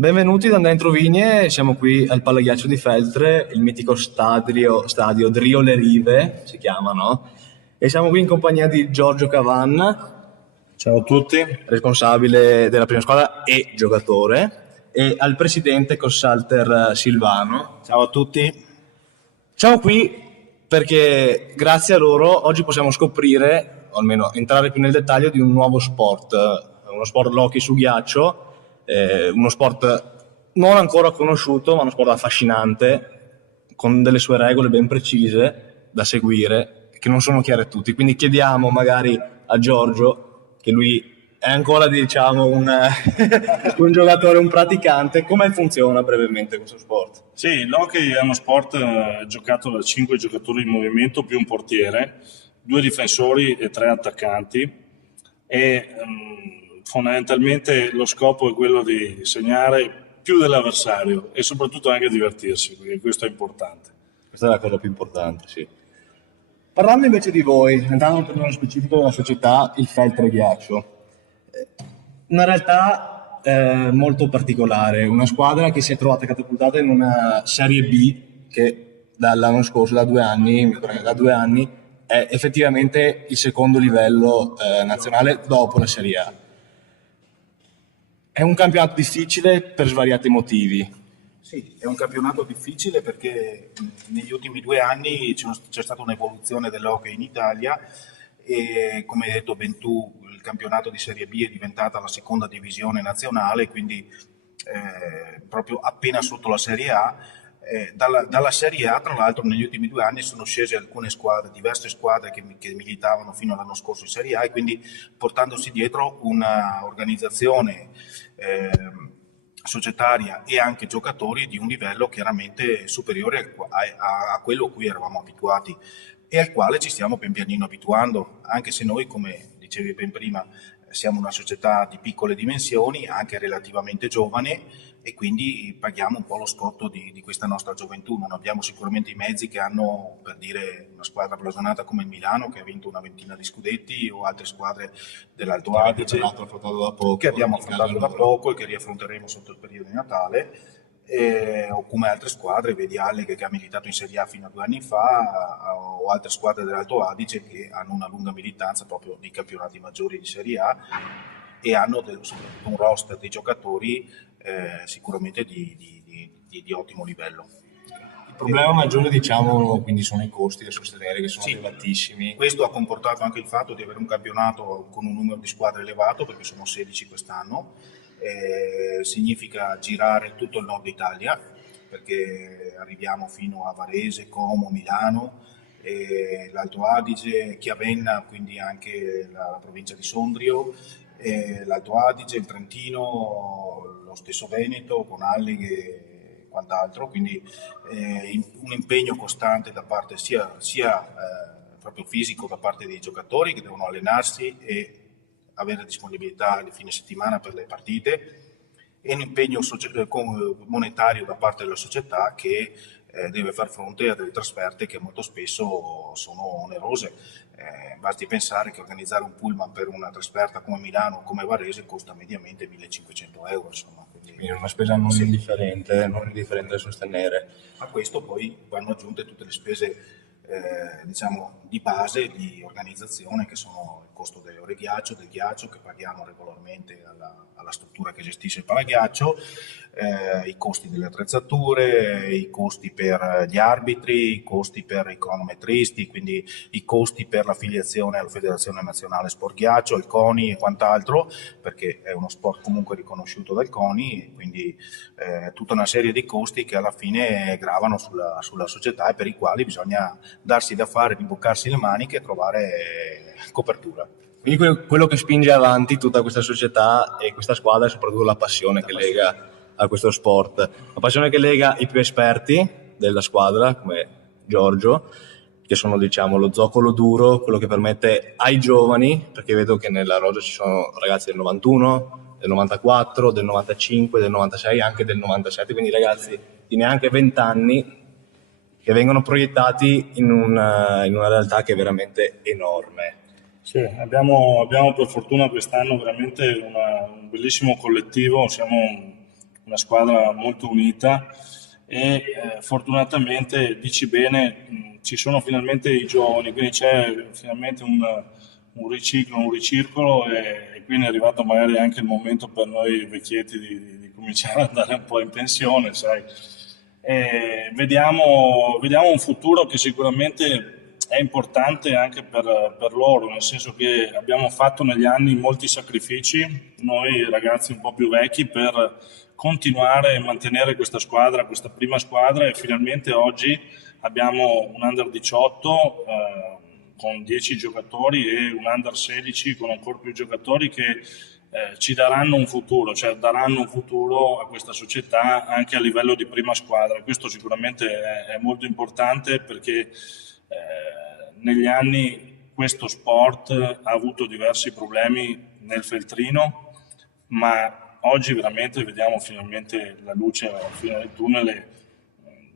Benvenuti da Dentro Vigne, siamo qui al Palaghiaccio di Feltre, il mitico stadio Drio Le Rive, si chiama, no? E siamo qui in compagnia di Giorgio Cavanna, Ciao a tutti. responsabile della prima squadra e giocatore, e al presidente Cossalter Silvano. Ciao a tutti. Siamo qui perché grazie a loro oggi possiamo scoprire, o almeno entrare più nel dettaglio, di un nuovo sport, uno sport l'hockey su ghiaccio, uno sport non ancora conosciuto, ma uno sport affascinante, con delle sue regole ben precise da seguire, che non sono chiare a tutti. Quindi chiediamo magari a Giorgio, che lui è ancora diciamo un giocatore, un praticante, come funziona brevemente questo sport? Sì, l'hockey è uno sport giocato da 5 giocatori in movimento più un portiere, 2 difensori e 3 attaccanti e fondamentalmente lo scopo è quello di segnare più dell'avversario e soprattutto anche divertirsi, perché questo è importante. Questa è la cosa più importante, sì. Parlando invece di voi, entrando per nello specifico della società, il Feltre Ghiaccio. Una realtà molto particolare, una squadra che si è trovata catapultata in una Serie B che dall'anno scorso, da 2 anni, è effettivamente il secondo livello nazionale dopo la Serie A. È un campionato difficile per svariati motivi. Sì, è un campionato difficile perché negli ultimi 2 anni c'è stata un'evoluzione dell'hockey in Italia e come hai detto ben tu, il campionato di Serie B è diventata la seconda divisione nazionale, quindi proprio appena sotto la Serie A. Dalla Serie A, tra l'altro, negli ultimi 2 anni sono scese alcune squadre, diverse squadre che militavano fino all'anno scorso in Serie A e quindi portandosi dietro una organizzazione societaria e anche giocatori di un livello chiaramente superiore a quello a cui eravamo abituati e al quale ci stiamo pian pianino abituando, anche se noi, come dicevi ben prima, siamo una società di piccole dimensioni, anche relativamente giovane, e quindi paghiamo un po' lo scotto di questa nostra gioventù. Non abbiamo sicuramente i mezzi che hanno, per dire, una squadra blasonata come il Milano, che ha vinto una ventina di scudetti, o altre squadre dell'Alto Adige, che abbiamo affrontato da poco e che riaffronteremo sotto il periodo di Natale. O come altre squadre, vedi Alleghe che ha militato in Serie A fino a 2 anni fa, o altre squadre dell'Alto Adige che hanno una lunga militanza proprio nei campionati maggiori di Serie A e hanno soprattutto un roster di giocatori sicuramente di ottimo livello. Il problema maggiore, diciamo, quindi sono i costi da sostenere, che sono Sì, elevatissimi. questo ha comportato anche il fatto di avere un campionato con un numero di squadre elevato, perché sono 16 quest'anno. Significa girare tutto il nord Italia, perché arriviamo fino a Varese, Como, Milano, l'Alto Adige, Chiavenna, quindi anche la provincia di Sondrio, l'Alto Adige, il Trentino, lo stesso Veneto con Alleghe e quant'altro, quindi un impegno costante da parte sia proprio fisico da parte dei giocatori che devono allenarsi e avere disponibilità di fine settimana per le partite e un impegno monetario da parte della società che deve far fronte a delle trasferte che molto spesso sono onerose. Basti pensare che organizzare un pullman per una trasferta come Milano o come Varese costa mediamente 1500 euro. Insomma, Quindi è una spesa non indifferente, non indifferente da sostenere. a questo poi vanno aggiunte tutte le spese diciamo di base di organizzazione che sono il costo delle ore ghiaccio, del ghiaccio che paghiamo regolarmente alla struttura che gestisce il palaghiaccio, i costi delle attrezzature, i costi per gli arbitri, i costi per i cronometristi, quindi i costi per l'affiliazione alla Federazione Nazionale Sport Ghiaccio, al CONI e quant'altro, perché è uno sport comunque riconosciuto dal CONI, e quindi tutta una serie di costi che alla fine gravano sulla società e per i quali bisogna darsi da fare, rimboccarsi le maniche e trovare copertura. Quindi quello che spinge avanti tutta questa società e questa squadra è soprattutto la passione che lega a questo sport. La passione che lega i più esperti della squadra, come Giorgio, che sono diciamo lo zoccolo duro, quello che permette ai giovani, perché vedo che nella rosa ci sono ragazzi del 91, del 94, del 95, del 96, anche del 97, quindi ragazzi di neanche 20 anni che vengono proiettati in una realtà che è veramente enorme. Sì, abbiamo per fortuna quest'anno veramente un bellissimo collettivo, siamo una squadra molto unita e fortunatamente, dici bene, ci sono finalmente i giovani, quindi c'è finalmente un riciclo, un ricircolo e quindi è arrivato magari anche il momento per noi vecchietti di cominciare ad andare un po' in pensione, sai. E vediamo un futuro che sicuramente è importante anche per loro, nel senso che abbiamo fatto negli anni molti sacrifici, noi ragazzi un po' più vecchi, per continuare a mantenere questa squadra, questa prima squadra, e finalmente oggi abbiamo un under 18 con 10 giocatori e un under 16 con ancora più giocatori che ci daranno un futuro, cioè daranno un futuro a questa società anche a livello di prima squadra. Questo sicuramente è molto importante perché negli anni questo sport ha avuto diversi problemi nel feltrino, ma oggi veramente vediamo finalmente la luce alla fine del tunnel e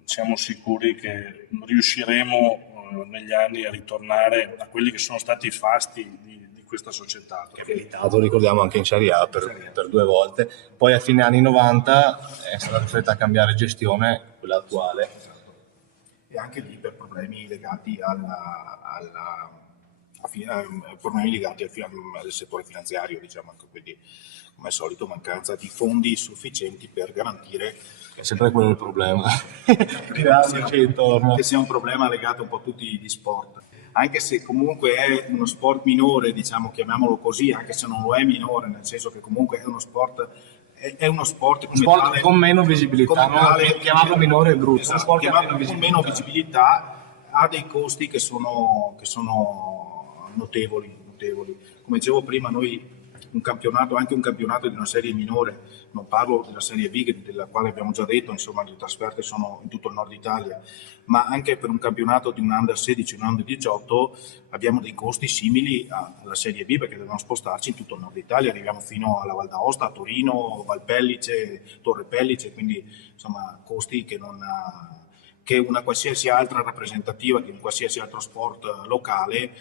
siamo sicuri che riusciremo negli anni a ritornare a quelli che sono stati i fasti di questa società. Che è militato, ricordiamo, anche in Serie A per 2 volte. Poi a fine anni 90 è stata costretta a cambiare gestione, quella attuale. E anche lì per problemi legati problemi legati al settore finanziario, diciamo, anche quindi come al solito mancanza di fondi sufficienti per garantire È sempre quello il problema. che sia un problema legato un po' a tutti gli sport. Anche se comunque è uno sport minore, diciamo, chiamiamolo così, anche se non lo è minore, nel senso che comunque è uno sport come tale, con meno visibilità, come tale, chiamarlo minore è brutto. esatto, chiamarlo con meno visibilità ha dei costi che sono notevoli. Come dicevo prima, noi anche un campionato di una serie minore, non parlo della Serie B, della quale abbiamo già detto, insomma, le trasferte sono in tutto il nord Italia, ma anche per un campionato di un under 16 e un under 18 abbiamo dei costi simili alla Serie B, perché dobbiamo spostarci in tutto il nord Italia, arriviamo fino alla Val d'Aosta, a Torino, Valpellice, Torre Pellice, quindi insomma costi che una qualsiasi altra rappresentativa di un qualsiasi altro sport locale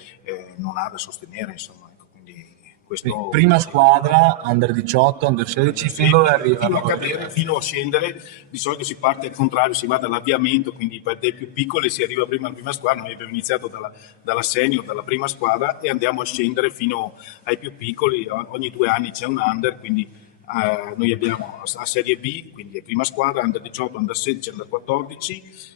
non ha da sostenere, insomma. Ecco, quindi questo Prima squadra, under 18, under 16, fin dove arrivano? fino a scendere. Di solito si parte al contrario, si va dall'avviamento, quindi dai più piccoli si arriva prima alla prima squadra. Noi abbiamo iniziato dalla senior, dalla prima squadra, e andiamo a scendere fino ai più piccoli. Ogni 2 anni c'è un under, quindi noi abbiamo a Serie B, quindi prima squadra, under 18, under 16, under 14.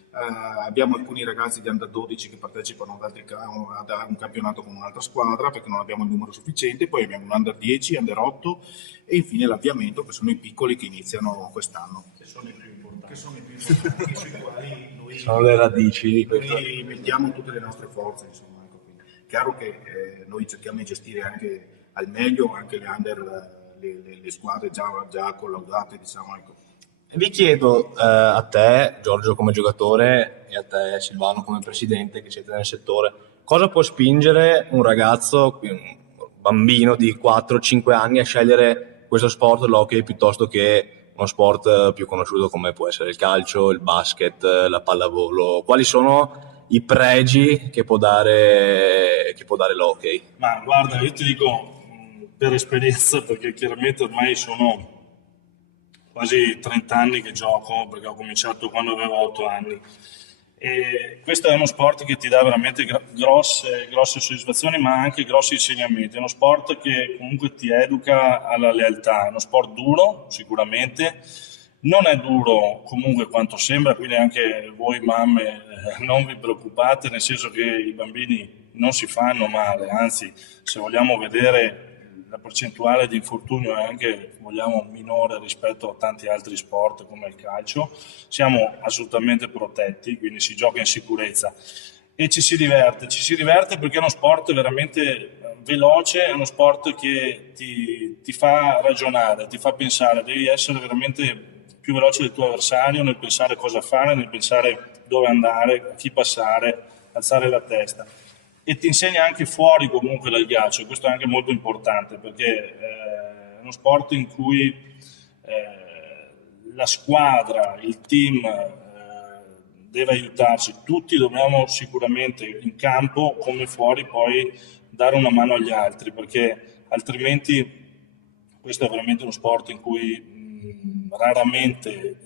Abbiamo alcuni ragazzi di under 12 che partecipano a un campionato con un'altra squadra perché non abbiamo il numero sufficiente. Poi abbiamo un under 10, under 8 e infine l'avviamento, che sono i piccoli che iniziano quest'anno, che sono i più importanti, sui quali noi Sono le radici di questo. noi mettiamo tutte le nostre forze, insomma. Ecco, quindi. Chiaro che noi cerchiamo di gestire anche al meglio anche le under, le squadre già collaudate, diciamo, ecco. Vi chiedo a te, Giorgio, come giocatore, e a te, Silvano, come presidente, che siete nel settore, cosa può spingere un ragazzo, un bambino di 4-5 anni a scegliere questo sport, l'hockey, piuttosto che uno sport più conosciuto come può essere il calcio, il basket, la pallavolo? Quali sono i pregi che può dare l'hockey? Ma guarda, io ti dico per esperienza, perché chiaramente ormai sono quasi 30 anni che gioco, perché ho cominciato quando avevo 8 anni. E questo è uno sport che ti dà veramente grosse soddisfazioni, ma anche grossi insegnamenti. È uno sport che comunque ti educa alla lealtà, è uno sport duro, sicuramente. Non è duro comunque quanto sembra, quindi anche voi mamme non vi preoccupate, nel senso che i bambini non si fanno male, anzi, se vogliamo vedere, la percentuale di infortunio è anche, vogliamo, minore rispetto a tanti altri sport come il calcio. Siamo assolutamente protetti, quindi si gioca in sicurezza e ci si diverte perché è uno sport veramente veloce, è uno sport che ti fa ragionare, ti fa pensare, devi essere veramente più veloce del tuo avversario nel pensare cosa fare, nel pensare dove andare, a chi passare, alzare la testa. E ti insegna anche fuori comunque dal ghiaccio, questo è anche molto importante perché è uno sport in cui la squadra, il team deve aiutarsi, tutti dobbiamo sicuramente in campo come fuori poi dare una mano agli altri, perché altrimenti questo è veramente uno sport in cui raramente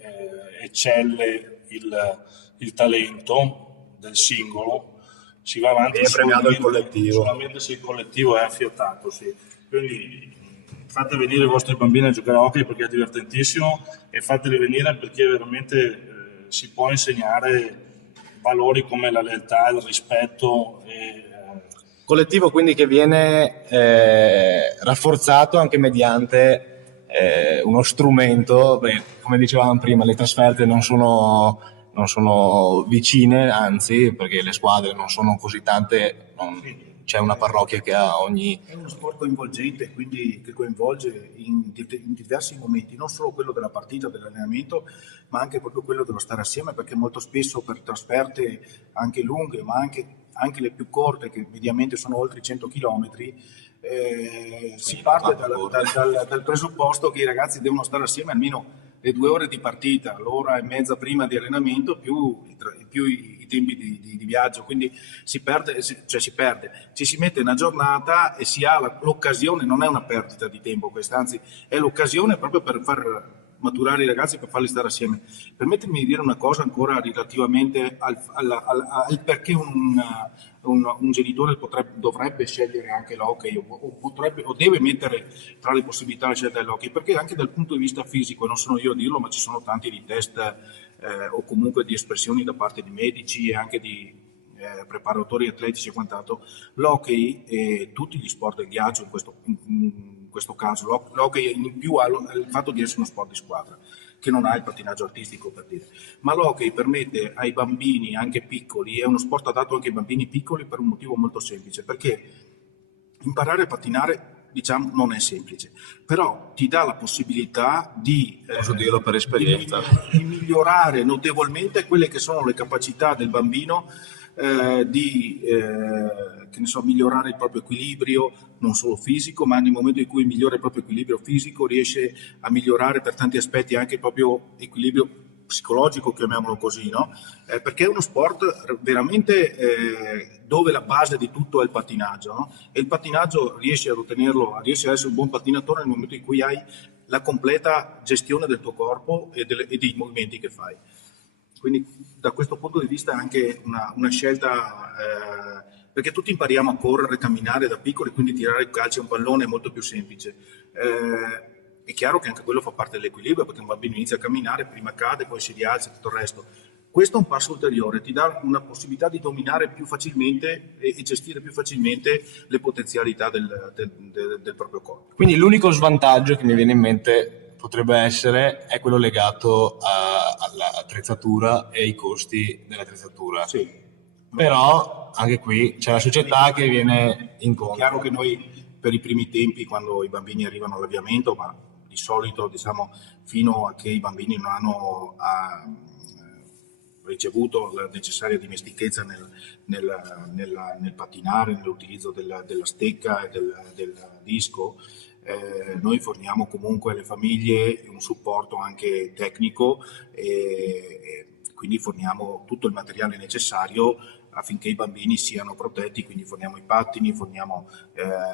eccelle il talento del singolo, si va avanti Viene premiato il collettivo. solamente se il collettivo è affiatato, sì. Quindi fate venire i vostri bambini a giocare a hockey perché è divertentissimo, e fateli venire perché veramente si può insegnare valori come la lealtà, il rispetto Collettivo quindi che viene rafforzato anche mediante uno strumento, perché, come dicevamo prima, le trasferte non sono vicine, anzi, perché le squadre non sono così tante, c'è una parrocchia che ha ogni... È uno sport coinvolgente, quindi che coinvolge in diversi momenti, non solo quello della partita, dell'allenamento, ma anche proprio quello dello stare assieme, perché molto spesso per trasferte anche lunghe, ma anche le più corte, che mediamente sono oltre i 100 km, si parte dal presupposto che i ragazzi devono stare assieme almeno le 2 ore di partita, l'ora e mezza prima di allenamento, più i tempi di viaggio, quindi si perde, ci si mette una giornata e si ha l'occasione, non è una perdita di tempo questa, anzi è l'occasione proprio per far maturare i ragazzi, per farli stare assieme. Permettetemi di dire una cosa ancora relativamente al perché un genitore dovrebbe scegliere anche l'hockey o deve mettere tra le possibilità la scelta dell'hockey, perché anche dal punto di vista fisico, e non sono io a dirlo, ma ci sono tanti di test o comunque di espressioni da parte di medici e anche di preparatori atletici e quant'altro, l'hockey e tutti gli sport del ghiaccio in questo caso, l'hockey in più ha il fatto di essere uno sport di squadra, che non ha il pattinaggio artistico, per dire, ma l'hockey permette ai bambini anche piccoli, è uno sport adatto anche ai bambini piccoli per un motivo molto semplice, perché imparare a pattinare, diciamo, non è semplice, però ti dà la possibilità di, Posso dirlo per esperienza, di migliorare notevolmente quelle che sono le capacità del bambino che ne so, migliorare il proprio equilibrio, non solo fisico, ma nel momento in cui migliora il proprio equilibrio fisico riesce a migliorare per tanti aspetti anche il proprio equilibrio psicologico, chiamiamolo così, no? Perché è uno sport veramente dove la base di tutto è il pattinaggio, no? E il pattinaggio riesci a ottenerlo, riesci a essere un buon pattinatore nel momento in cui hai la completa gestione del tuo corpo e dei movimenti che fai. Quindi da questo punto di vista è anche una scelta, perché tutti impariamo a correre, a camminare da piccoli, quindi tirare il calcio a un pallone è molto più semplice. È chiaro che anche quello fa parte dell'equilibrio, perché un bambino inizia a camminare, prima cade, poi si rialza e tutto il resto. Questo è un passo ulteriore, ti dà una possibilità di dominare più facilmente e gestire più facilmente le potenzialità del proprio corpo. Quindi l'unico svantaggio che mi viene in mente potrebbe essere è quello legato all'attrezzatura e ai costi dell'attrezzatura. Sì. Però anche qui c'è la società che viene incontro. È chiaro che noi per i primi tempi, quando i bambini arrivano all'avviamento, ma di solito diciamo fino a che i bambini non hanno ricevuto la necessaria dimestichezza nel pattinare, nell'utilizzo della stecca e del disco, noi forniamo comunque alle famiglie un supporto anche tecnico e quindi forniamo tutto il materiale necessario affinché i bambini siano protetti, quindi forniamo i pattini, forniamo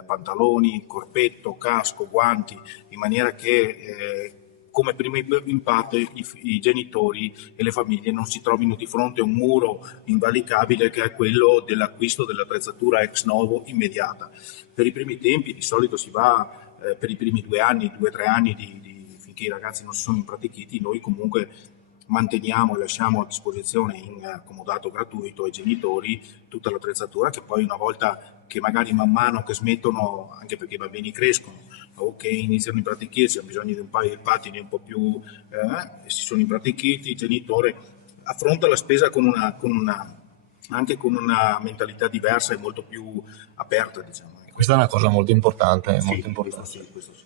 pantaloni, corpetto, casco, guanti, in maniera che come primo impatto i genitori e le famiglie non si trovino di fronte a un muro invalicabile che è quello dell'acquisto dell'attrezzatura ex novo immediata. Per i primi tempi di solito si va per i primi 2 anni, 2-3 anni finché i ragazzi non si sono impratichiti, noi comunque manteniamo e lasciamo a disposizione in comodato gratuito ai genitori tutta l'attrezzatura che poi una volta che magari man mano che smettono, anche perché i bambini crescono o che iniziano a impratichirsi, hanno bisogno di un paio di pattini un po' più e si sono impratichiti, il genitore affronta la spesa anche con una mentalità diversa e molto più aperta, diciamo. Questa è una cosa molto importante, Sì, molto importante. questo sì.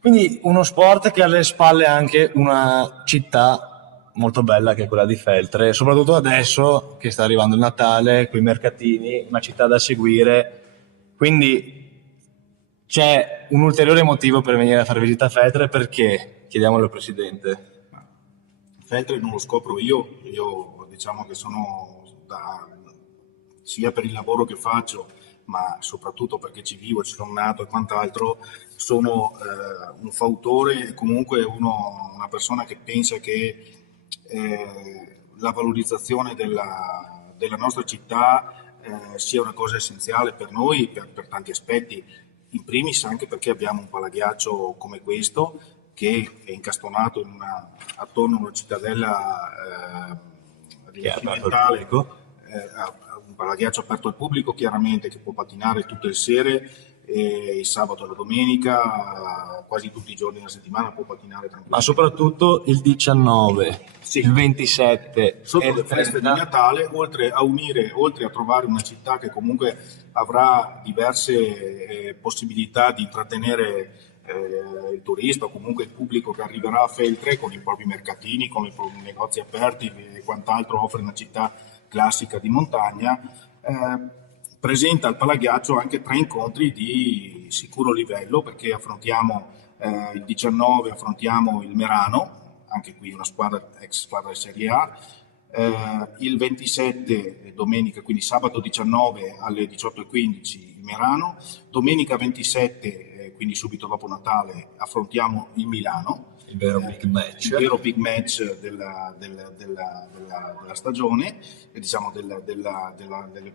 Quindi uno sport che ha alle spalle anche una città molto bella che è quella di Feltre, soprattutto adesso che sta arrivando il Natale, quei mercatini, una città da seguire, quindi c'è un ulteriore motivo per venire a fare visita a Feltre, perché? Chiediamolo al Presidente. Feltre non lo scopro io diciamo che sono sia per il lavoro che faccio ma soprattutto perché ci vivo, ci sono nato e quant'altro, sono un fautore e comunque una persona che pensa che la valorizzazione della nostra città sia una cosa essenziale per noi per tanti aspetti, in primis anche perché abbiamo un palaghiaccio come questo che è incastonato attorno a una cittadella rinascimentale, un palaghiaccio aperto al pubblico chiaramente che può patinare tutte le sere, il sabato e la domenica, quasi tutti i giorni della settimana può patinare tranquillamente. Ma soprattutto il 19, sì, il 27 sotto le feste di Natale, oltre a trovare una città che comunque avrà diverse possibilità di intrattenere il turista o comunque il pubblico che arriverà a Feltre con i propri mercatini, con i propri negozi aperti e quant'altro offre una città classica di montagna, presenta al Palaghiaccio anche 3 incontri di sicuro livello, perché affrontiamo il 19 affrontiamo il Merano, anche qui una ex squadra di Serie A, il 27 domenica, quindi sabato 19 alle 18:15 il Merano, domenica 27 quindi subito dopo Natale affrontiamo il Milano, il vero big match, il vero big match della stagione, diciamo delle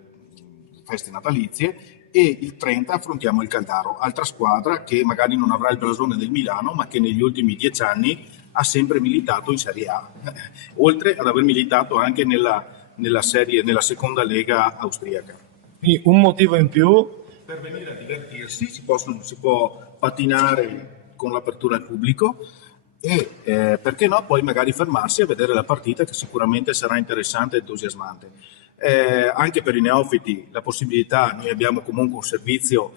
feste natalizie, e il 30 affrontiamo il Caldaro, altra squadra che magari non avrà il blasone del Milano, ma che negli ultimi 10 anni ha sempre militato in Serie A, oltre ad aver militato anche nella seconda lega austriaca. Quindi un motivo in più Per venire a divertirsi, si può patinare con l'apertura al pubblico e perché no poi magari fermarsi a vedere la partita, che sicuramente sarà interessante e entusiasmante. Anche per i neofiti la possibilità, noi abbiamo comunque un servizio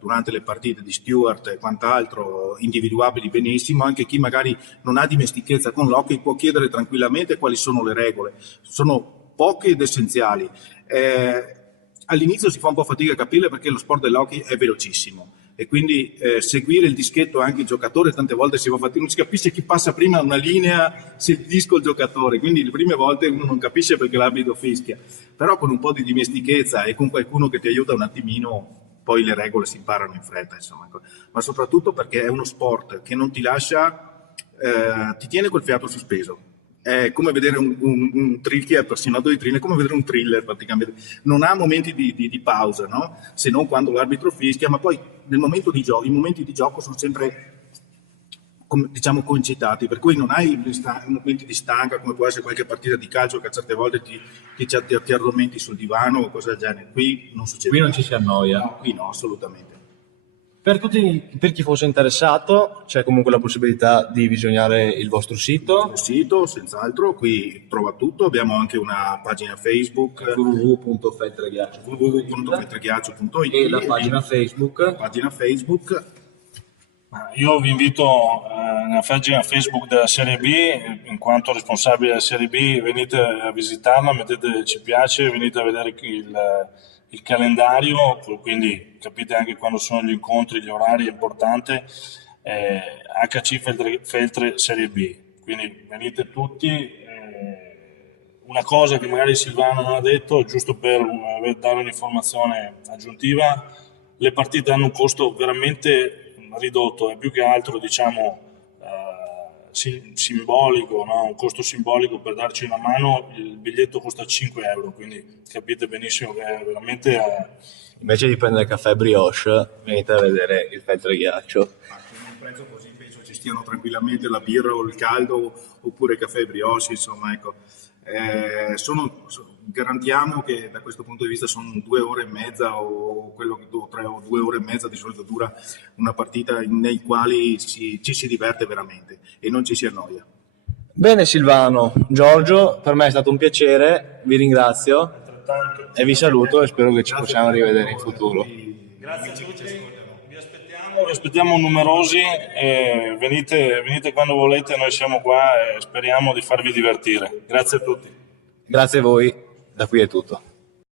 durante le partite di steward e quant'altro individuabili benissimo, anche chi magari non ha dimestichezza con l'hockey può chiedere tranquillamente quali sono le regole, sono poche ed essenziali. All'inizio si fa un po' fatica a capire perché lo sport dell'hockey è velocissimo e quindi seguire il dischetto anche il giocatore tante volte si fa fatica, non si capisce chi passa prima una linea, se il disco il giocatore, quindi le prime volte uno non capisce perché l'arbitro fischia, però con un po' di dimestichezza e con qualcuno che ti aiuta un attimino poi le regole si imparano in fretta, insomma. Ma soprattutto perché è uno sport che non ti lascia, ti tiene col fiato sospeso. È come vedere un chi è appassionato di thriller, è come vedere un thriller praticamente, non ha momenti di pausa, no? Se non quando l'arbitro fischia, ma poi nel momento di i momenti di gioco sono sempre diciamo concitati, per cui non hai momenti di stanca come può essere qualche partita di calcio che a certe volte ti addormenti sul divano o cose del genere. Qui non succede. Qui non ci si annoia. No, qui no, assolutamente. Per chi fosse interessato c'è comunque la possibilità di visionare il vostro sito. Il sito, senz'altro, qui trova tutto, abbiamo anche una pagina Facebook www.feltreghiaccio.it e la pagina Facebook. Io vi invito nella pagina Facebook della Serie B, in quanto responsabile della Serie B, venite a visitarla, mettete ci piace, venite a vedere il calendario, quindi capite anche quando sono gli incontri, gli orari, è importante, HC Feltre Serie B, quindi venite tutti. Una cosa che magari Silvano non ha detto, giusto per dare un'informazione aggiuntiva, le partite hanno un costo veramente ridotto, è più che altro diciamo simbolico, no? Un costo simbolico per darci una mano, il biglietto costa 5 euro, quindi capite benissimo che è veramente invece di prendere caffè brioche venite a vedere il Feltreghiaccio. Con un prezzo così penso ci stiano tranquillamente la birra o il caldo oppure il caffè brioche, insomma, ecco. Garantiamo che da questo punto di vista sono 2 ore e mezza o 3 o 2 ore e mezza di solito dura una partita nei quali ci si diverte veramente e non ci si annoia. Bene Silvano, Giorgio, per me è stato un piacere, vi ringrazio e vi saluto e spero che ci possiamo rivedere in futuro. Grazie a tutti, vi aspettiamo numerosi e venite quando volete, noi siamo qua e speriamo di farvi divertire. Grazie a tutti. Grazie a voi, da qui è tutto.